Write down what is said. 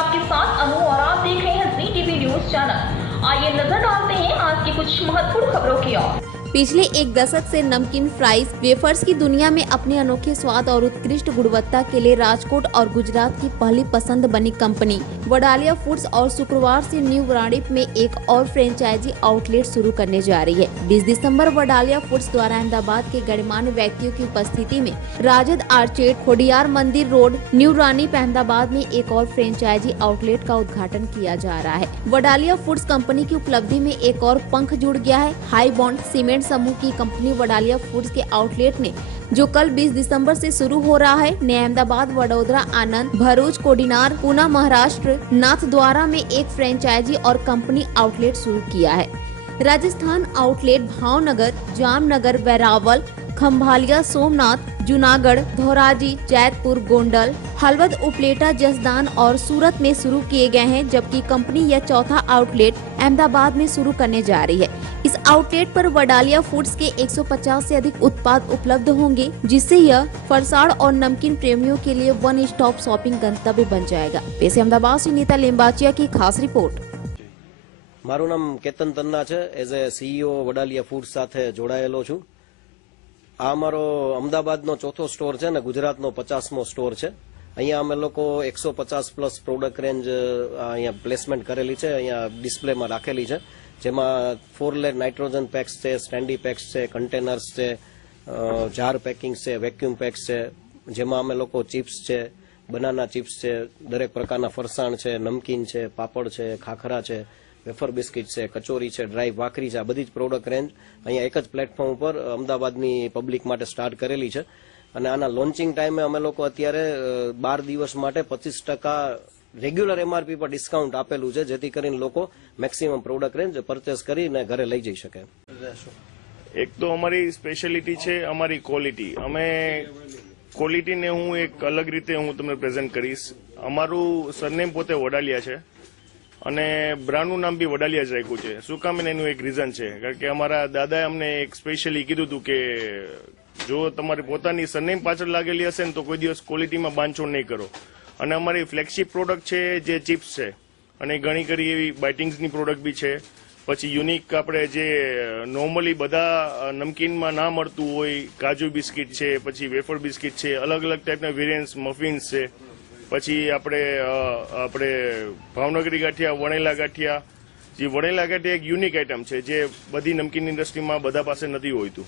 आपके साथ अनु और आप देख रहे हैं जी टीवी न्यूज चैनल। आइए नजर डालते हैं आज की कुछ महत्वपूर्ण खबरों की ओर। पिछले एक दशक से नमकीन फ्राइज वेफर्स की दुनिया में अपने अनोखे स्वाद और उत्कृष्ट गुणवत्ता के लिए राजकोट और गुजरात की पहली पसंद बनी कंपनी वडालिया फूड्स और शुक्रवार से न्यू वराणीप में एक और फ्रेंचाइजी आउटलेट शुरू करने जा रही है। 20 दिसंबर वडालिया फूड्स द्वारा अहमदाबाद के गणमान्य व्यक्तियों की उपस्थिति में राजद आर्चेड खोडियार मंदिर रोड न्यू वराणीप अहमदाबाद में एक और फ्रेंचाइजी आउटलेट का उद्घाटन किया जा रहा है। वडालिया फूड्स कंपनी की उपलब्धि में एक और पंख जुड़ गया है। हाई बॉन्ड सीमेंट समूह की कंपनी वडालिया फूड्स के आउटलेट ने जो कल 20 दिसंबर से शुरू हो रहा है ने अहमदाबाद, वडोदरा, आनंद, भरूच, कोडिनार, पूना, महाराष्ट्र, नाथद्वारा में एक फ्रेंचाइजी और कंपनी आउटलेट शुरू किया है। राजस्थान आउटलेट भावनगर, जामनगर, वेरावल, खंभालिया, सोमनाथ, जूनागढ़, धोराजी, जैतपुर, गोंडल, हलवद, उपलेटा, जसदान और सूरत में शुरू किए गए हैं, जबकि कंपनी यह चौथा आउटलेट अहमदाबाद में शुरू करने जा रही है। इस आउटलेट पर वडालिया फूड्स के 150 से अधिक उत्पाद उपलब्ध होंगे, जिससे यह फरसाण और नमकीन प्रेमियों के लिए वन स्टॉप शॉपिंग गंतव्य बन जाएगा। वैसे अहमदाबाद से नीता लिंबाचिया की खास रिपोर्ट। मारू नाम केतन तन्ना छे। एज ए सीईओ वडालिया फूड्स साथे जोड़ायेलो छुं। आ अमारो अमदावादनो चौथो स्टोर छे ने गुजरातनो 50मो स्टोर छे। अहींया अमे लोको 150 प्लस प्रोडक्ट रेंज अहींया प्लेसमेंट करेली छे, अहींया डिस्प्लेमां राखेली छे, जेमां 4 लेयर नाइट्रोजन पेक्स छे, स्टेन्डी पेक्स छे, कंटेनर्स छे, जार पेकिंग छे, वेक्यूम पेक्स छे, जेमां अमे लोको चिप्स छे, बनाना चिप्स छे, दरेक प्रकारना फरसाण छे, नमकीन छे, पापड़ छे, खाखरा छे, वेफर बिस्किट છે, કચોરી છે, ડ્રાય ભાખરી છે, આ બધી જ પ્રોડક્ટ રેન્જ અહીંયા એક જ પ્લેટફોર્મ ઉપર અમદાવાદની પબ્લિક માટે સ્ટાર્ટ કરેલી છે અને આના લોન્ચિંગ ટાઈમે અમે લોકો અત્યારે 12 દિવસ માટે 25% રેગ્યુલર એમઆરપી પર ડિસ્કાઉન્ટ આપેલું છે, જેથી કરીને લોકો મેક્સિમમ પ્રોડક્ટ રેન્જ પરચેસ કરીને ઘરે લઈ જઈ શકે। એક તો અમારી સ્પેશિયાલિટી છે અમારી ક્વોલિટી। અમે ક્વોલિટીને હું એક અલગ રીતે હું તમને પ્રેઝન્ટ કરીશ। અમારું સરનેમ પોતે વડાલિયા છે અને બ્રાન્ડનું નામ બી વડાલિયા જ રાખ્યું છે। શું કામ એનું એક રીઝન છે, કારણ કે અમારા દાદાએ અમને એક સ્પેશિયલી કીધું હતું કે જો તમારી પોતાની સરનેમ પાછળ લાગેલી હશે ને તો કોઈ દિવસ ક્વોલિટીમાં બાંધછોડ નહીં કરો। અને અમારી ફ્લેગશિપ પ્રોડક્ટ છે જે ચિપ્સ છે અને ઘણી ખરી એવી બાઇટિંગ્સની પ્રોડક્ટ બી છે। પછી યુનિક આપણે જે નોર્મલી બધા નમકીનમાં ના મળતું હોય, કાજુ બિસ્કિટ છે, પછી વેફર બિસ્કિટ છે, અલગ અલગ ટાઈપના વેરિયન્ટ્સ, મફિન્સ છે, પછી આપણે ભાવનગરી ગાંઠિયા, વણેલા ગાંઠિયા। જે વણેલા ગાંઠિયા એક યુનિક આઈટમ છે જે બધી નમકીન ઇન્ડસ્ટ્રીમાં બધા પાસે નથી હોતું।